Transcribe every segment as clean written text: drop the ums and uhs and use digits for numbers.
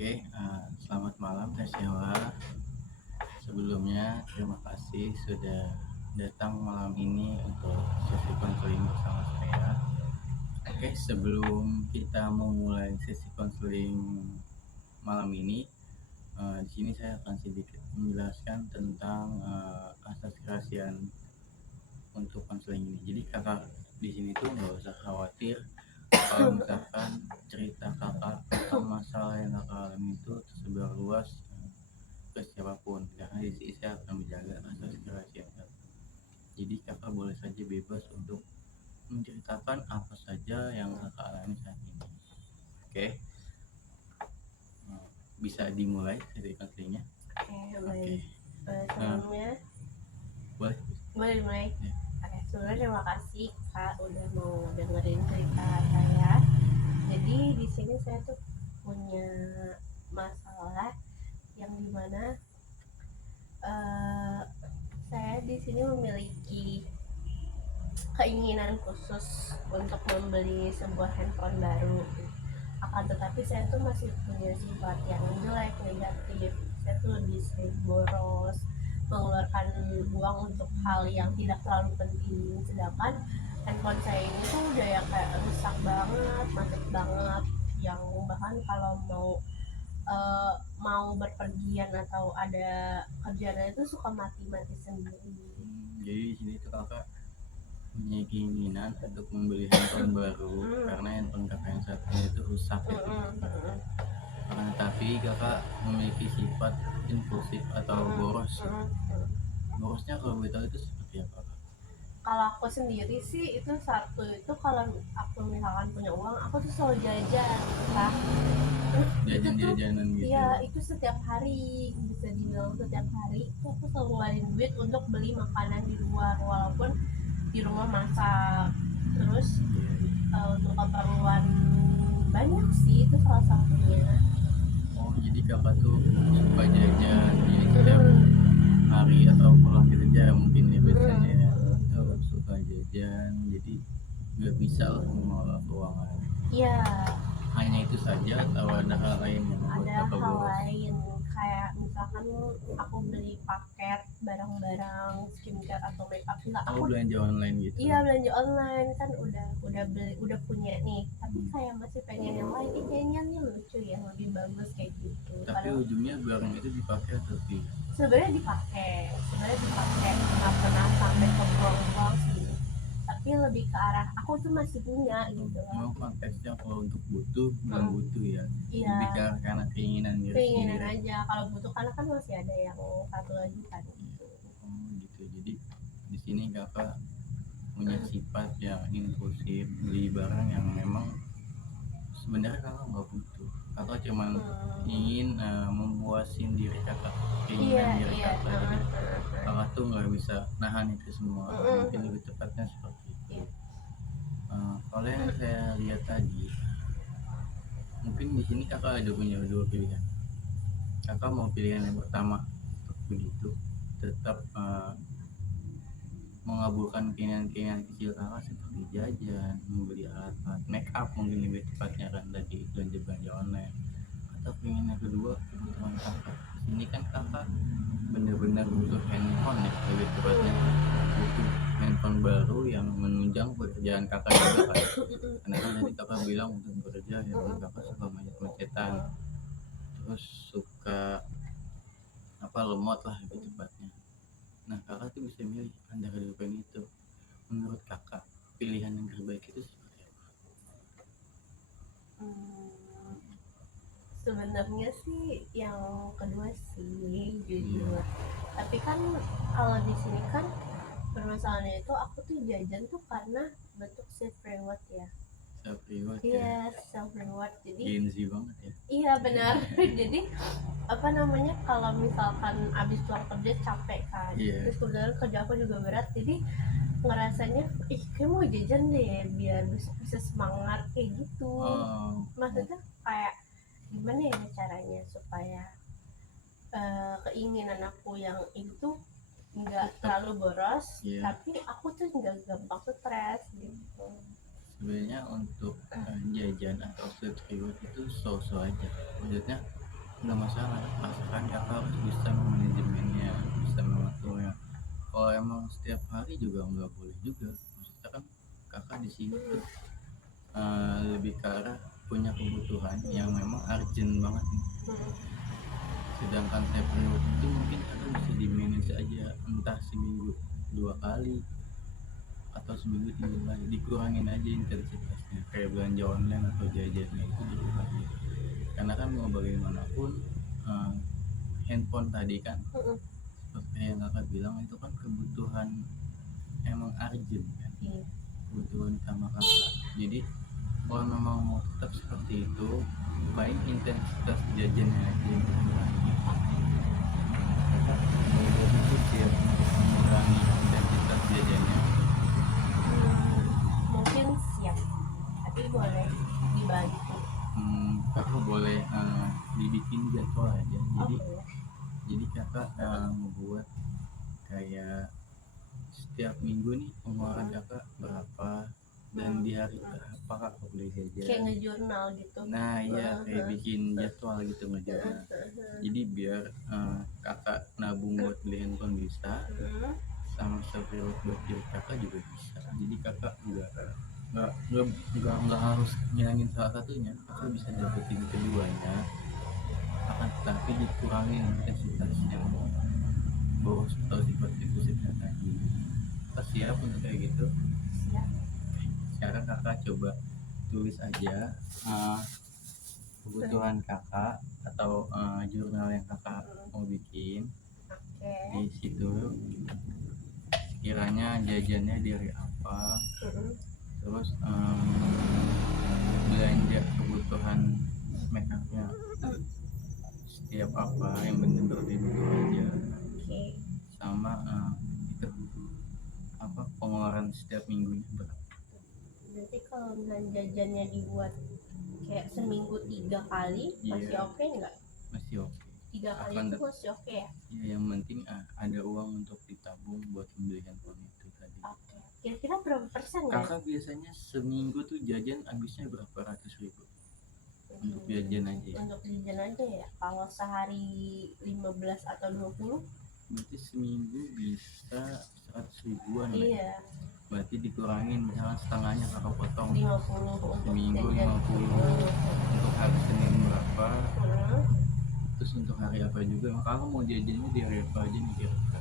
Oke, selamat malam Kak Sheila. Sebelumnya terima kasih sudah datang malam ini untuk sesi konseling bersama saya. Oke, sebelum kita memulai sesi konseling malam ini, di sini saya akan sedikit menjelaskan tentang asas kerahasiaan untuk konseling ini. Jadi kakak di sini tuh nggak usah khawatir kalau misalkan cerita kakak atau masalah yang kakak alami itu tersebar luas ke siapapun, karena di sini saya akan menjaga asas kerahasiaan kakak. Jadi kakak boleh saja bebas untuk menceritakan apa saja yang kakak alami saat ini. Oke, bisa dimulai dari konselingnya. Baik. Sebelumnya Boleh. boleh dimulai. Ya. Oke, sebelumnya terima kasih Kak udah mau dengerin cerita saya. Jadi di sini saya tuh punya masalah yang dimana saya di sini memiliki keinginan khusus untuk membeli sebuah handphone baru. Akan tetapi saya tuh masih punya sifat yang jelek, negatif. Saya tuh lebih sering boros, mengeluarkan uang untuk hal yang tidak terlalu penting. Sedangkan handphone saya ini tuh udah yang kayak rusak banget, macet banget, yang bahkan kalau mau berpergian atau ada kerjaan itu suka mati-mati sendiri. Jadi di sini tuh kakak punya keinginan untuk membeli handphone baru karena handphone kakak yang saat ini itu rusak gitu. Tapi kakak memiliki sifat impulsif atau boros. Borosnya kalau boleh tahu itu seperti apa? Kalau aku sendiri sih itu satu itu kalau aku misalkan punya uang aku tuh selalu jajan entah Jajan-jajanan gitu. Iya, itu setiap hari, bisa dibilang setiap hari itu aku selalu ngeluarin duit untuk beli makanan di luar walaupun di rumah masak. Terus untuk keperluan banyak sih, itu salah satunya. Oh, jadi kakak tuh suka jajan, jadi setiap hari atau pulang kerja mungkin ya biasanya tuh suka jajan, jadi nggak bisa lah mengelola keuangan. Iya, Hanya itu saja atau ada hal lain yang membuat ada kakak hal boros? lain kayak misalkan aku beli paket barang-barang skincare atau makeup enggak, Oh, aku belanja online gitu? iya belanja online kan udah beli, udah punya nih, tapi kayak masih pengen yang lain. Kayaknya nih lucu ya, lebih bagus kayak gitu. Tapi Padahal ujungnya barang itu dipakai atau tidak? sebenarnya dipakai nggak pernah sampai ke buang-buang sih, tapi lebih ke arah aku tuh masih punya gitu loh. Mau konteksnya kalau untuk butuh belum butuh ya? Iya, Lebih karena keinginan diri keinginan sendiri. aja. Kalau butuh karena kan masih ada yang satu lagi kan gitu. Oh gitu, jadi di sini kakak punya sifat yang impulsif, beli barang yang memang sebenarnya kakak nggak butuh. Kakak cuman ingin memuasin diri kakak, keinginan diri kakak. Jadi kakak tuh nggak bisa nahan itu semua. Mungkin lebih tepatnya seperti itu. Kalau yang saya lihat tadi, mungkin di sini kakak ada punya dua pilihan. Kakak mau pilihan yang pertama untuk begitu, tetap mengabulkan keinginan-keinginan kecil kakak seperti jajan, membeli alat-alat make up mungkin lebih tepatnya kan tadi belanja-belanja online. Atau keinginan kedua, kebutuhan kakak ini kan kakak benar-benar butuh handphone ya, lebih tepatnya butuh handphone baru yang menunjang pekerjaan kakak juga kan, karena kan tadi kakak bilang untuk bekerja ya kakak suka macet-macetan, terus suka lemot lah lebih tepatnya. Nah kakak tuh bisa milih antara dua pilihan itu. Menurut kakak pilihan yang terbaik itu seperti apa? Sebenarnya sih yang kedua sih jujur. Tapi kan kalau di sini kan permasalahannya itu aku tuh jajan tuh karena bentuk self reward ya. Self reward ya. Iya, self reward. Jadi Gen Z banget ya. iya benar. Jadi apa namanya, kalau misalkan abis pulang kerja capek kan, terus kemudian kerja aku juga berat, jadi ngerasanya kayak mau jajan deh biar bisa semangat kayak gitu. Maksudnya kayak gimana ya caranya supaya keinginan aku yang itu nggak terlalu boros, tapi aku tuh nggak gampang stres gitu. Sebenarnya untuk jajan atau self reward itu so-so aja, maksudnya nggak masalah, asalkan kakak harus bisa memanajemennya, bisa mengaturnya. Kalau emang setiap hari juga nggak boleh juga, maksudnya kan kakak di sini tuh lebih ke arah punya kebutuhan yang memang urgent banget nih. Sedangkan saya penuh itu mungkin kakak bisa di manage aja, entah seminggu 2 kali atau seminggu 3 kali, dikurangin aja intensitasnya, kayak belanja online atau jajannya itu dikurangi. Karena kan mau bagaimanapun eh, handphone tadi kan seperti yang kakak bilang itu kan kebutuhan emang urgent kan, Iya. kebutuhan sama kakak. Jadi kalau memang mau tetap seperti itu, paling intensitas jajannya aja yang dikurangi. Kakak mau berpikir untuk mengurangi intensitas jajannya. Mungkin siap, tapi boleh dibantu. Kakak boleh dibikin jadwal aja. Jadi Boleh. jadi kakak membuat kayak setiap minggu nih pengeluaran kakak berapa, dan di hari berapa kakak boleh Kayak jajan. ngejurnal gitu. Nah iya, kayak bikin jadwal gitu ngejadwal. Jadi biar kakak nabung buat beli handphone bisa, sama seperti buat diri kakak juga bisa. Jadi kakak nggak harus ngilangin salah satunya, kakak bisa dapetin keduanya, akan tetapi dikurangin intensitasnya, boros atau sifat impulsifnya tadi. Kakak siap untuk kayak gitu? Siap. Sekarang kakak coba tulis aja kebutuhan kakak atau jurnal yang kakak mau bikin. Oke. Di situ kiranya jajannya dari apa, terus belanja kebutuhan make upnya setiap apa yang bener-bener dibutuh aja, Oke. sama itu apa pengeluaran setiap minggunya berapa. Berarti kalau misalnya jajannya dibuat kayak seminggu 3 kali, masih Iya. oke nggak? Masih oke. 3 kali Akan itu masih oke ya? ya, yang penting ada uang untuk ditabung buat membeli handphone itu tadi. Oke. Kira-kira berapa persen ya? Kakak biasanya seminggu tuh jajan habisnya berapa ratus ribu untuk jajan aja ya? Untuk jajan aja ya. Kalau sehari 15 atau 20? Berarti seminggu bisa 100 ribuan lah. Iya. Berarti dikurangin misalnya setengahnya kakak potong 50 untuk seminggu jajan. 50 untuk hari Senin berapa, Hmm. terus untuk hari apa juga. Kakak mau jajannya di hari apa aja nih kira-kira?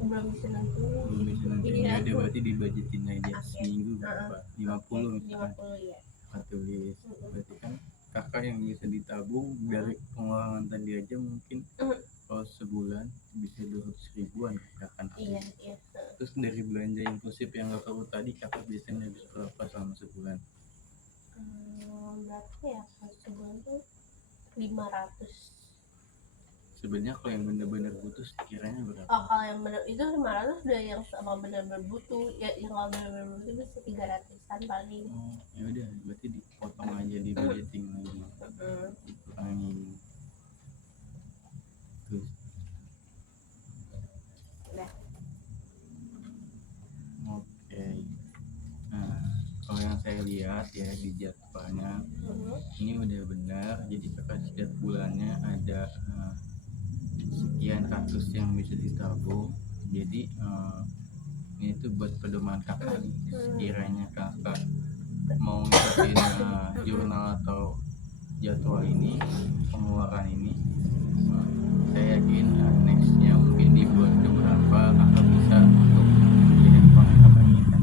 Belum bisa nentuin. Belum bisa nanti. Iya. Ya berarti dibudgetin aja Oke. seminggu berapa, 50 misalkan 50 ya. kakak tulis. Berarti kan kakak yang bisa ditabung dari pengeluaran tadi aja mungkin kalau sebulan bisa 200 ribuan kakak kan. Iya, iya. Terus dari belanja impulsif yang gak perlu tadi kakak biasanya habis berapa selama sebulan? Berapa ya? Kalau sebulan tuh 500. Sebenarnya kalau yang bener-bener butuh sekiranya berapa? Oh, kalau yang bener itu 500 udah yang sama bener-bener butuh. Ya, yang kalau bener-bener butuh bisa 300-an paling. Oh ya udah, berarti dipotong aja, di budgeting lagi, dikurangin. Terus Udah. oke. Nah kalau yang saya lihat ya di jadwalnya ini udah benar. Jadi kakak setiap bulannya ada sekian kasus yang bisa ditabung. Jadi ini tuh buat pedoman kakak nih. Sekiranya kakak mau ngikutin jurnal atau jadwal ini, pengeluaran ini, saya yakin nextnya mungkin di bulan keberapa kakak bisa untuk beli handphone yang kakak inginkan.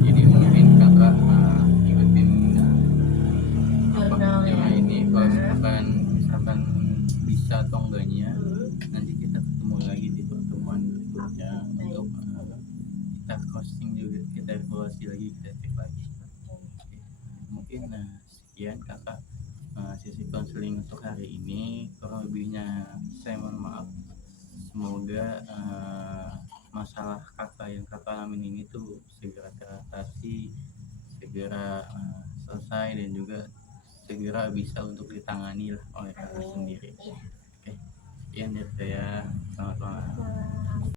Jadi mungkin kakak ikutin jurnal ini, kalau misalkan bisa atau enggaknya nanti kita ketemu lagi di pertemuan berikutnya untuk kita costing juga, kita evaluasi lagi, kita cek lagi. Oke. Mungkin sekian kakak sesi konseling untuk hari ini. Kurang lebihnya saya mohon maaf. Semoga masalah kakak yang kakak alamin ini tuh segera teratasi, segera selesai, dan juga segera bisa untuk ditangani lah oleh kakak sendiri. Oke, sekian dari saya. Selamat